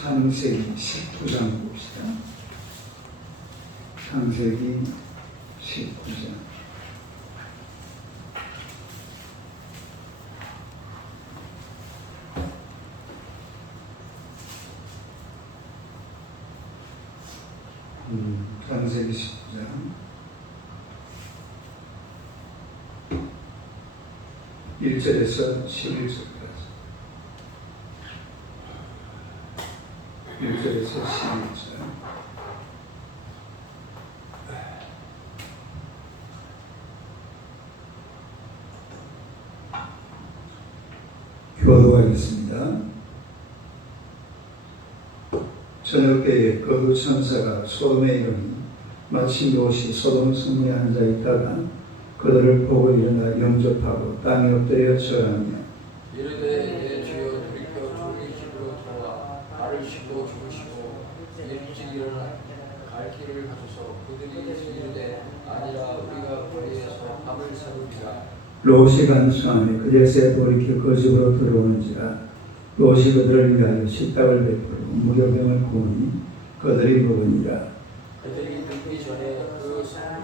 창세기 19장 봅시다. 창세기 19장. 창세기 19장 1절에서 11절까지 1절에서 11절. 교도하겠습니다. 저녁 때에 거두 천사가 소돔에 이르니 마침 롯이 소돔 성문에 앉아 있다가 그들을 보고 일어나 영접하고 땅에 엎드려 절하며 이르되 내 주여 돌이켜 주의 집으로 돌아와 나를 싣고 죽으시고 일찍 일어나 갈 길을 하소서. 그들이 이르되 아니라 우리가 거리에서 밤을 새우리라. 롯이 간청하며 그제서야 돌이켜 그 집으로 들어오는지라. 롯이 그들을 위하여 식탁을 베풀고 무료병을 구우니 그들이 먹으니라. 그들이 듣기 전에 그 사람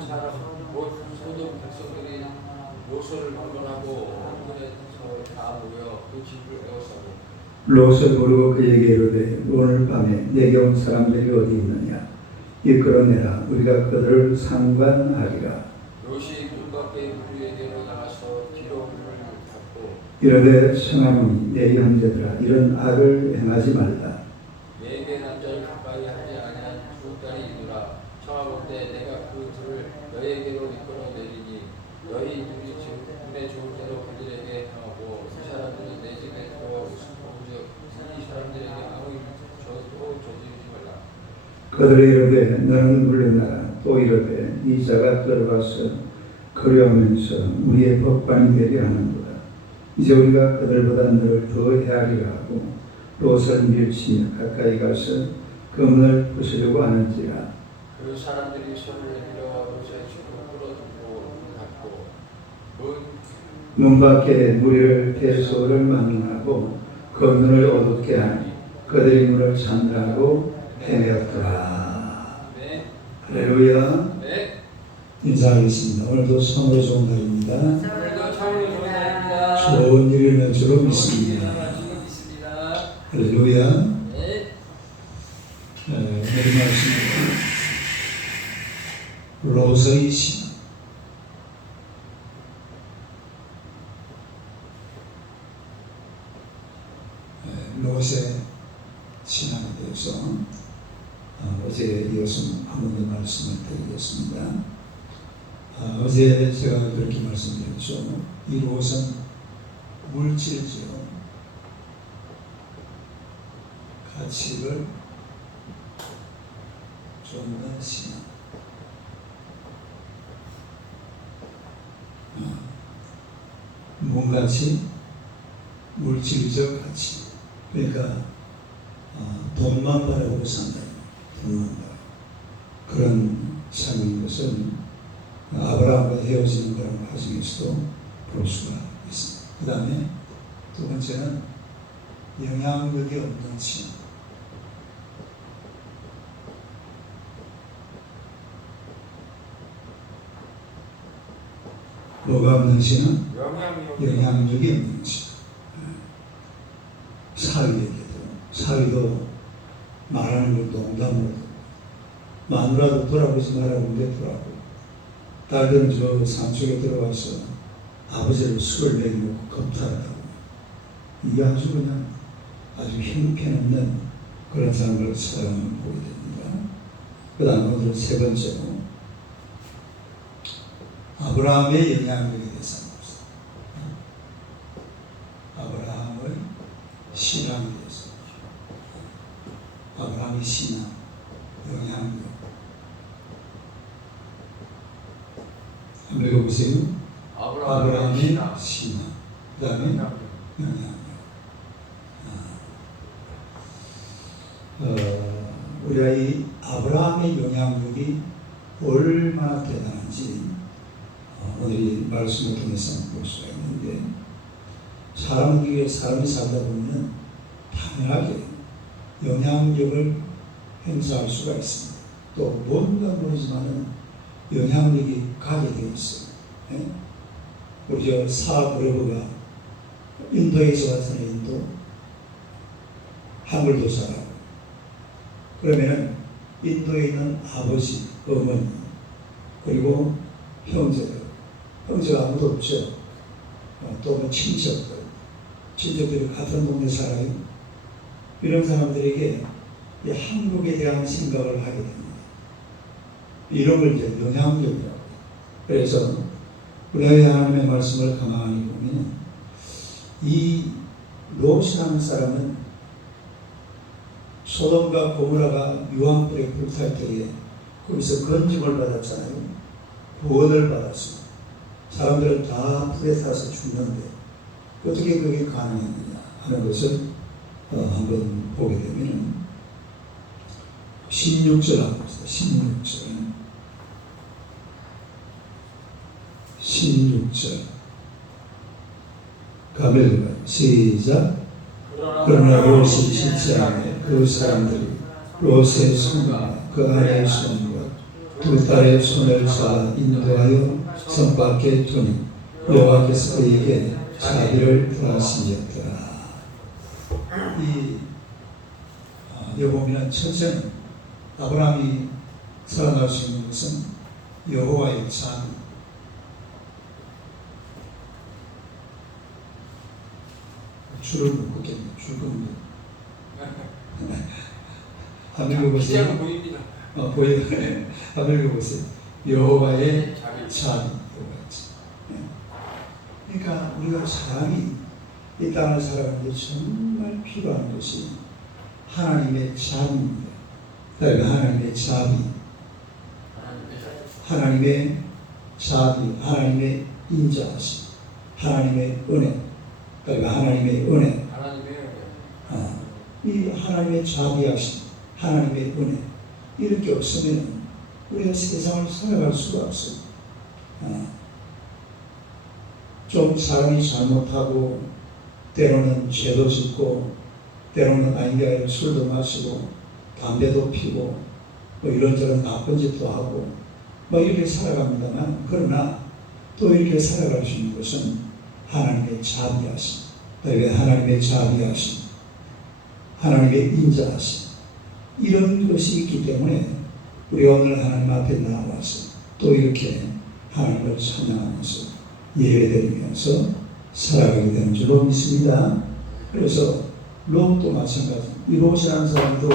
곧 소돔 백성들이 롯을 방문하고 한군에서 다 모여 그 집을 에워싸고 롯을 부르고 그에게 이르되 오늘 밤에 내게 온 사람들이 어디 있느냐 이끌어내라. 우리가 그들을 상관하리라. 롯이 문 밖에 무리에게로 나가서 뒤로 문을 닫고 이르되 청하노니 내 형제들아 이런 악을 행하지 말라. 내게 남자를 가까이 하지 아니한 두 딸이 있노라. 청하건대 내가 그 둘을 너희에게로 이끌어내리니 너희 둘이 눈에 좋은 대로 그들에게 행하고 이 사람들은 내 집에 들어오즉 이 사람들에게 아무 일도 저지르지 말라. 그들이 이르되 너는 물러나라. 또 이르되 이 자가 들어가서 거류하면서 우리의 법관이 되려 하는도다. 이제 우리가 그들보다 너를 더 헤아리라 하고 롯을 밀치며 가까이 가서 그 문을 부수려고 하는지라. 그 사람들이 손을 내밀어 롯의 집으로 끌어들고 문을 닫고 문 밖에 무리를 대소를 망명하고 그 문을 어둡게 하니 그들이 문을 잠들하고 헤매었더라. 네. 할렐루야. 네. 인사하겠습니다. 오늘도 참으로 좋은 날입니다. 오늘도 참으로 좋은 날입니다. 좋은 일을 맺주로 믿습니다. 할렐루야. 네. 오늘 말씀은 롯의 신. 롯의 신앙에 대해서 어제에 이어서 한 번 더 말씀을 드리겠습니다. 어제 제가 그렇게 말씀드렸죠. 이 롯은 물질적 가치를 쫓는 신앙. 몸가치, 물질적 가치. 그러니까 돈만 바라보고 산다. 돈만 바라보고. 그런 삶인 것은 아브라함과 헤어지는 그런 과정에서도 볼 수가 있습니다. 그 다음에 두 번째는 영향력이 없는 신앙. 뭐가 없는 신앙? 영향력이 없는 신앙. 사위도 말하는 것도 농담으로 마누라도 돌아보지 말라는데 돌아보고 딸들은 저 산속에 들어와서 아버지를 술을 먹이고 겁탈을 하고 이게 아주 그냥 아주 형편없는 그런 사람을 사랑을 보게 됩니다. 그 다음 오늘 세 번째로 아브라함의 영향력에 대해서 아브라함의 신앙에 대해서 아브라함의 신앙, 영향력 한번 읽어보세요. 아브라함의 신앙, 그 다음에 영향력. 우리가 이 아브라함의 영향력이 얼마나 대단한지 오늘 이 말씀을 통해서 볼 수가 있는데, 사람이 살다 보면 당연하게 영향력을 행사할 수가 있습니다. 또 뭔가 모르지만은 영향력이 가게 되어 있어요. 예? 우리 저 사그러브가 인도에서 왔잖아요. 인도 한글도 잘하고 그러면은 인도에 있는 아버지, 어머니 그리고 형제가 아무도 없죠. 또 뭐 친척들이 같은 동네 살아요. 이런 사람들에게 이 한국에 대한 생각을 하게 됩니다. 이런 걸 이제 영향력이라고. 그래서 우리 하나님의 말씀을 가만히 보면 이 롯이라는 사람은 소돔과 고모라가 유황불에 불탈 때에 거기서 건짐을 받았잖아요. 구원을 받았습니다. 사람들은 다 불에 타서 죽는데 어떻게 그게 가능했느냐 하는 것을 한번 보게 되면 16절 한번 봅시다. 16절 가멜 시작. 그러나 롯이 실제하며 그 사람들이 롯의 손과 그 아내의 손과 두 딸의 손을 잡아 인도하여 성 밖에 두니 여호와께서 그에게 자비를 더하시었더라. 여기 보면 첫째는 아브라함이 살아날 수 있는 것은 여호와의 자비. 줄을 묶었겠네. 줄 긋는. 한번 읽어보세요. 보입니다. 보여요. 한번 읽어보세요. 여호와의 자비. 그러니까 우리가 사람이 이 땅을 살아가는데 정말 필요한 것이 하나님의 자비입니다. 그러니까 하나님의 자비, 하나님의 자비, 하나님의 인자하심, 하나님의 은혜, 그러니까 하나님의 은혜, 이 하나님의 자비하심, 하나님의 은혜 이렇게 없으면 우리가 세상을 살아갈 수가 없어요. 좀 사람이 잘못하고 때로는 죄도 짓고 때로는 아닌게 아니라 술도 마시고 담배도 피고 뭐 이런저런 나쁜 짓도 하고 뭐 이렇게 살아갑니다만 그러나 또 이렇게 살아갈 수 있는 것은 하나님의 자비하심, 그러니까 하나님의 자비하심, 하나님의 인자하심 이런 것이 있기 때문에 우리 오늘 하나님 앞에 나와서 또 이렇게 하나님을 찬양하면서 예배드리면서 살아가게 되는 줄로 믿습니다. 그래서 롯도 마찬가지. 이 롯이라는 사람도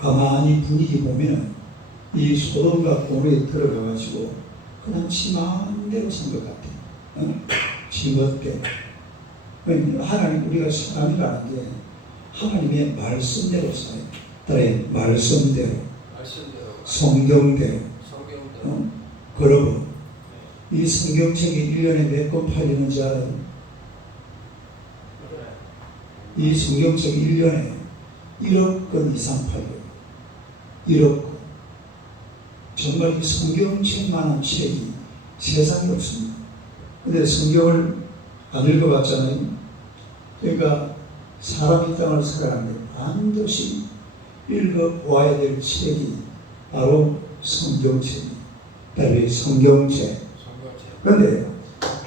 가만히 분위기 보면 이 소돔과 고모에 들어가가지고 그냥 지 마음대로 산 것 같아요. 지 멋대로. 하나님 우리가 사람이라는 게 하나님의 말씀대로 살아요. 따라해 말씀대로, 성경대로. 그러고 이 성경책이 1년에 몇 권 팔리는지 알아요? 이 성경책이 1년에 1억 권 이상 팔려요. 1억 권. 정말 이 성경책만한 책이 세상에 없습니다. 근데 성경을 안 읽어봤잖아요. 그러니까 사람이 땅을 살아가는데 반드시 읽어보아야 될 책이 바로 성경책입니다. 다른 성경책. 그런데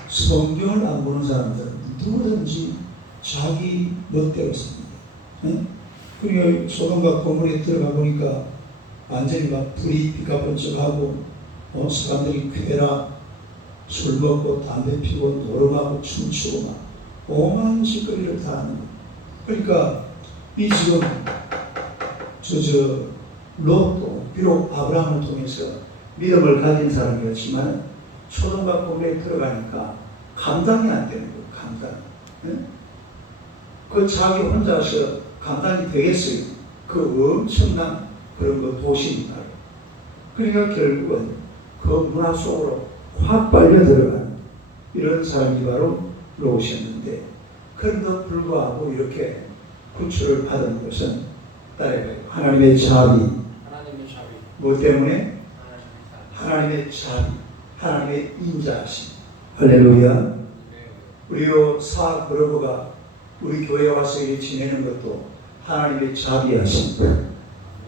성경을 안 보는 사람들은 누구든지 자기 멋대로 삽니다. 그러니까 소돔과 고모에 들어가 보니까 완전히 막 불이 삐까번쩍하고 사람들이 쾌락, 술 먹고 담배 피고 노름하고 춤추고 막 오만 짓거리를 다 하는 거예요. 그러니까 이 지금 롯도 비록 아브라함을 통해서 믿음을 가진 사람이었지만 소돔과 고모에 들어가니까 감당이 안 되는 거예요. 감당. 그 자기 혼자서 감당이 되겠어요. 그 엄청난 그런 거 도시니까. 그러니까 결국은 그 문화 속으로 확 빨려 들어간 이런 사람이 바로 롯이었는데 그런데도 불구하고 이렇게 구출을 받은 것은 따라해봐요. 하나님의 자비. 뭐 때문에? 하나님의 자비. 하나님의 인자하심. 할렐루야. 우리 사그러브가 우리 교회에 와서 이렇게 지내는 것도 하나님의 자비하심.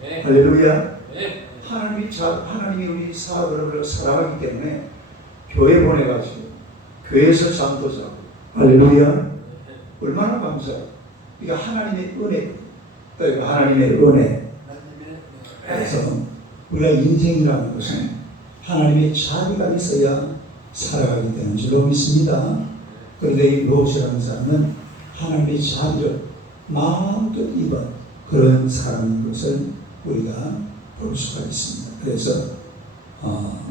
네. 할렐루야. 네. 하나님이 우리 사람들을 사랑하기 때문에 교회 보내가지고 교회에서 잠도 자고. 할렐루야. 얼마나 감사해요. 이게 하나님의 은혜. 또 하나님의 은혜. 그래서 우리가 인생이라는 것은 하나님의 자비가 있어야 살아가게 되는 줄로 믿습니다. 그런데 이 롯이라는 사람은 하나님의 자비를 마음껏 입은 그런 사람인 것을 우리가 볼 수가 있습니다. 그래서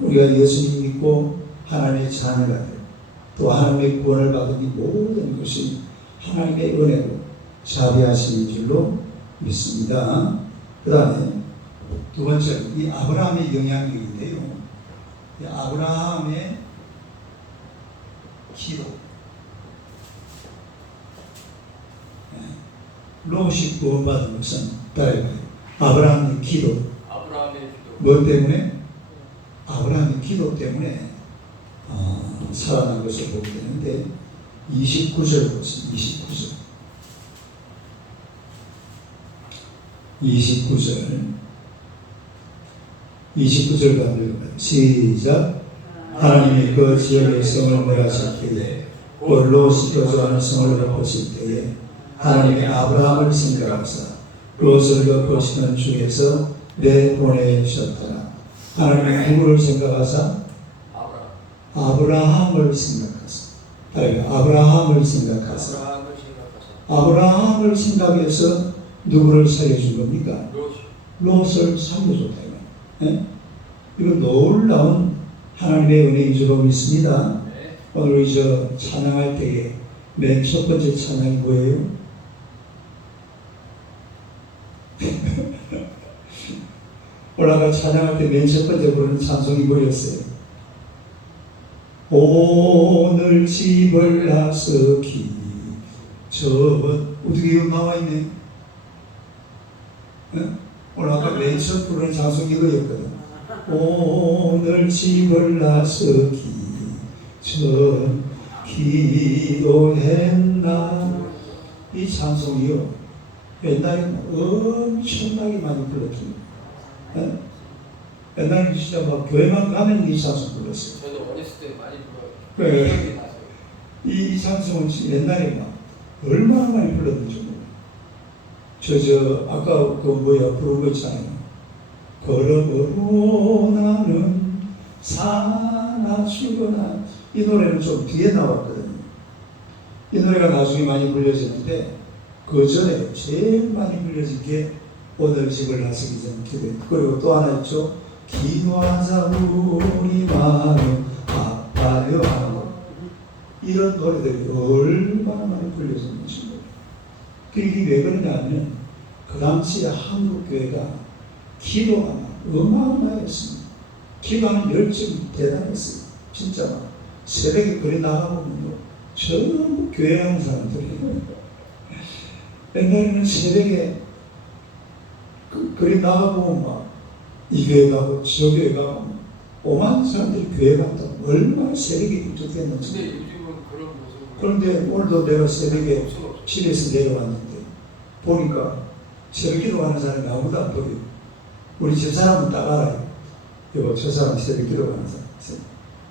우리가 예수님 믿고 하나님의 자녀가 되고 또 하나님의 구원을 받은 이 모든 것이 하나님의 은혜로 자비하시는 줄로 믿습니다. 그 다음에 두 번째, 이 아브라함의 영향력인데요. 이 아브라함의 기도. 롯이 구원받은 것은 따라해봐요. 아브라함의 기도. 아브라함의 기도. 뭐 때문에? 아브라함의 기도 때문에 살아난 것을 보게 되는데 29절 보겠습니다. 29절 가면 시작. 하나님이 그 지역의 성을 멸하실 때에 롯이 거주하는 성을 덮으실 때에 하나님이 아브라함을 생각하사 롯을 덮으시는 중에서 내보내셨더라. 하나님이 누구를 생각하사? 아브라함을 생각하사. 아브라함을 생각하사. 아브라함을 생각해서 누구를 살려준 겁니까? 롯을 살려줬다. 네? 이건 놀라운 하나님의 은혜인 줄로 믿습니다. 네. 오늘 저 찬양할 때에 맨 첫 번째 찬양이 뭐예요? 올라가 찬양할 때 맨 첫 번째 부르는 찬송이 뭐였어요? 오늘 집을 나서기 어떻게 이거 나와있네? 네? 올라가 맨 첫 부르는 찬송이 이거였거든. 오늘 집을 나서기 전 기도했나. 이 찬송이요 옛날에 엄청나게 많이 불렀습니다. 네? 옛날에 진짜 막 교회만 가면 이 찬송 불렀어요. 저도 어렸을 때 많이 불러요. 네. 이 찬송은 옛날에 막 얼마나 많이 불렀는지 몰라요. 아까 부르고 있잖아요. 걸음으로 나는 사나 죽거나. 이 노래는 좀 뒤에 나왔거든요. 이 노래가 나중에 많이 불려졌는데 그 전에 제일 많이 불려진 게 오늘 집을 나서기 전 기도에. 그리고 또 하나 있죠. 기도하자 우리 마음 아파요 하고. 이런 노래들이 얼마나 많이 불려졌는지 몰라요. 그게 왜 그러냐 하면 그 당시에 한국교회가 기도가 어마어마했습니다. 기도하는 열정이 대단했어요. 진짜 막 새벽에 그래 나가보면요 전부 교회 가는 사람들이에요. 옛날에는 새벽에 그래 나가보면 막 이 교회 가고 저 교회 가고 오만 사람들이 교회 간다고 얼마나 새벽에 입적했는지. 근데 요즘은 그런 모습을. 그런데 오늘도 내가 새벽에 집에서 내려왔는데 보니까 새벽 기도하는 사람이 아무도 안 보여요. 우리 집사람은 딱 알아요. 여보, 저 사람 새벽 기도하는 사람.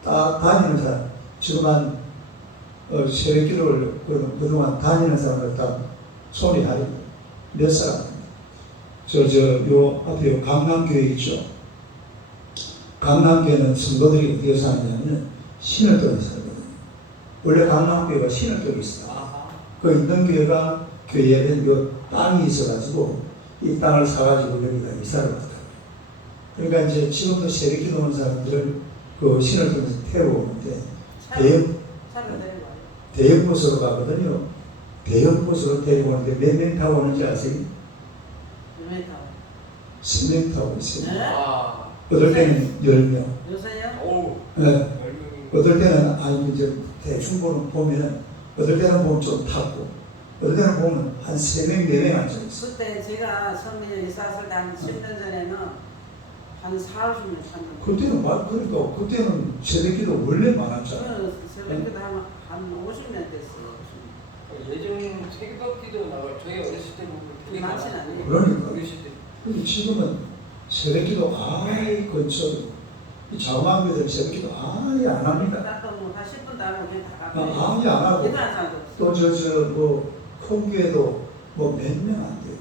딱 다니는 사람. 지금 한 새벽 기도를 그동안 다니는 사람을 딱 손이 가리고 몇 사람. 요 앞에 강남교회 있죠. 강남교회는 성도들이 어떻게 사느냐면 신을동에 살거든요. 원래 강남교회가 신을동에 있어요. 그 있는 교회가 교회에 요 땅이 있어가지고 이 땅을 사가지고 여기다 이사를 왔다. 그러니까 이제 지금도 새벽 기도하는 사람들을 그 신을동에서 태워오는데 대형 버스로 가거든요. 대형 버스로 데리고 오는데 몇 명 타고 오는지 아세요? 10명 타고 있어요. 네? 어떨 때는 10명. 요새요? 네. 어떨 때는 이제 대충 보면 어떨 때는 보면 좀 탔고 어떨 때는 보면 한 3명, 4명 앉아있어요. 그때 제가 성민이 있었을 때 한 10년 전에는 한 40명 탔는데 그때는 그러니까 그때는 새벽기도 원래 많았잖아요. 새벽기도 한 50년 됐어요. 예전 새벽기도 나가 저희 어렸을 때 보면 되게 많진 많았어요. 않아요. 그러니까. 어렸을 때. 근데 지금은 새벽기도 아예 근처 이 자만교들 새벽기도 아예 안 합니다. 딱한 10분도 안 하고 그냥 다 가고. 아예 안 하고 대단한 사람도 없어. 또 뭐 콩교회도 뭐 몇 명 안 돼요.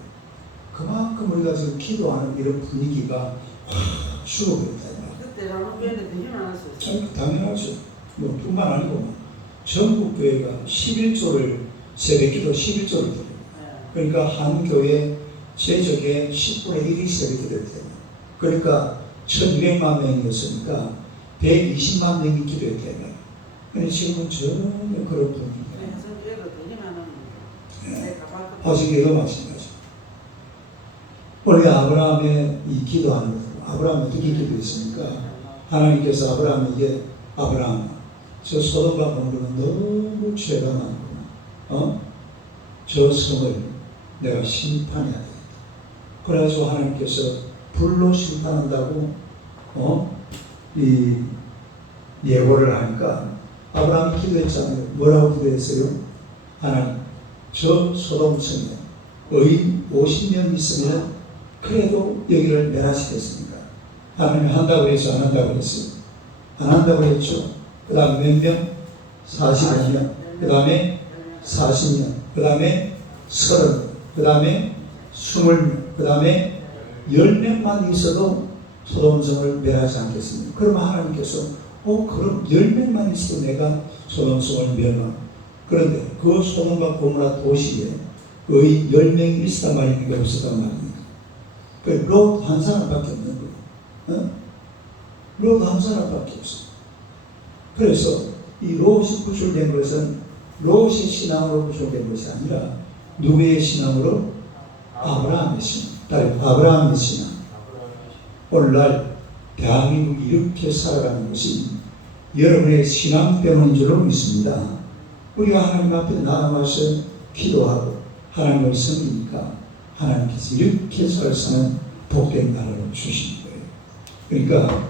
그만큼 우리가 지금 기도하는 이런 분위기가 확 죽어버렸다. 그때 한국교회는 되게 많았어요. 참 당연하죠. 뭐 뿐만 아니고 전국 교회가 11조를 새벽기도 11조를 드려요. 예. 그러니까 한 교회 제적의 10분의 1이 새벽기도를 드려요. 그러니까 1,200만 명이었으니까 120만 명이 기도했대요. 근데 지금은 전혀 그런 분위기가 그래서 교회가 되게 많은. 네. 내가 봤거든. 허지교도 마찬가지. 원래 아브라함의 이 기도하는 것, 아브라함이 어떻게 기도했습니까? 하나님께서 아브라함에게 아브라함, 저 소돔과 고모라는 너무 죄가 많구나. 저 성을 내가 심판해야 되겠다. 그래서 하나님께서 불로 심판한다고 이 예고를 하니까 아브라함이 기도했잖아요. 뭐라고 기도했어요? 하나님, 저 소돔성에 의인 50명 있으면 그래도 여기를 멸하시겠습니까? 하나님이 한다고 해서 안 한다고 했어요. 안 한다고 했죠. 그 다음 몇 명? 40명. 그 다음에 40명. 그 다음에 30명. 그 다음에 20명. 그 다음에 10명만 있어도 소돔성을 멸하지 않겠습니까? 그러면 하나님께서 그럼 10명만 있어도 내가 소돔성을 멸하. 그런데 그 소돔과 고모라 도시에 거의 10명이 있었단 말입니까? 없었단 말입니까? 롯 한 사람밖에 없는 거예요. 롯 한 사람밖에 없어요. 그래서 이 롯이 구출된 것은 롯의 신앙으로 구출된 것이 아니라 누구의 신앙으로? 아브라함의 신앙. 아브라함의 신앙. 오늘날 대한민국이 이렇게 살아가는 것이 여러분의 신앙 때문인 줄로 믿습니다. 우리가 하나님 앞에 나아가서 기도하고 하나님을 섬기니까 하나님께서 이렇게 잘 사는 복된 나라를 주시는 거예요. 그러니까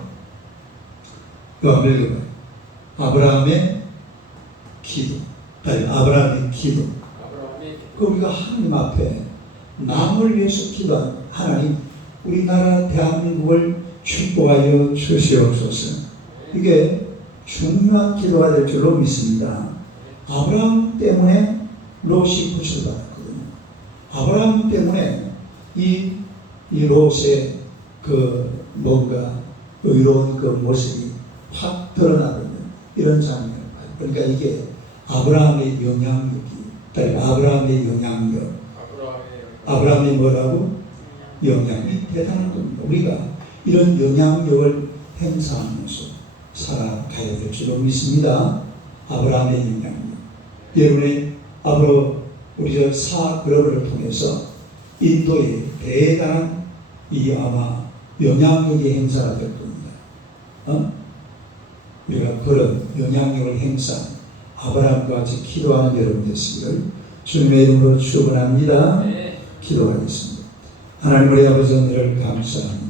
요한복음에 아브라함의 기도, 아브라함의 기도. 우리가 하나님 앞에 남을 위해서 기도하는 하나님, 우리나라 대한민국을 축복하여 주시옵소서. 이게 중요한 기도가 될 줄로 믿습니다. 아브라함 때문에 롯이 구출받았거든요. 아브라함 때문에 이 롯의 그 뭔가 의로운 그 모습이 확 드러나거든요. 이런 장면을 봐요. 그러니까 이게 아브라함의 영향력이, 아브라함의 영향력. 아브라함이 뭐라고? 영향이 대단한 겁니다. 우리가 이런 영향력을 행사하면서 살아가야 될 줄로 믿습니다. 아브라함의 영향력. 여러분의 우리 사그룹을 통해서 인도의 대단한 이 아마 영향력의 행사가 될 겁니다. 우리가 그런 영향력을 행사한 아브라함과 같이 기도하는 여러분 되시기를 주님의 이름으로 축원합니다. 기도하겠습니다. 하나님 우리 아버지 은혜를 감사합니다.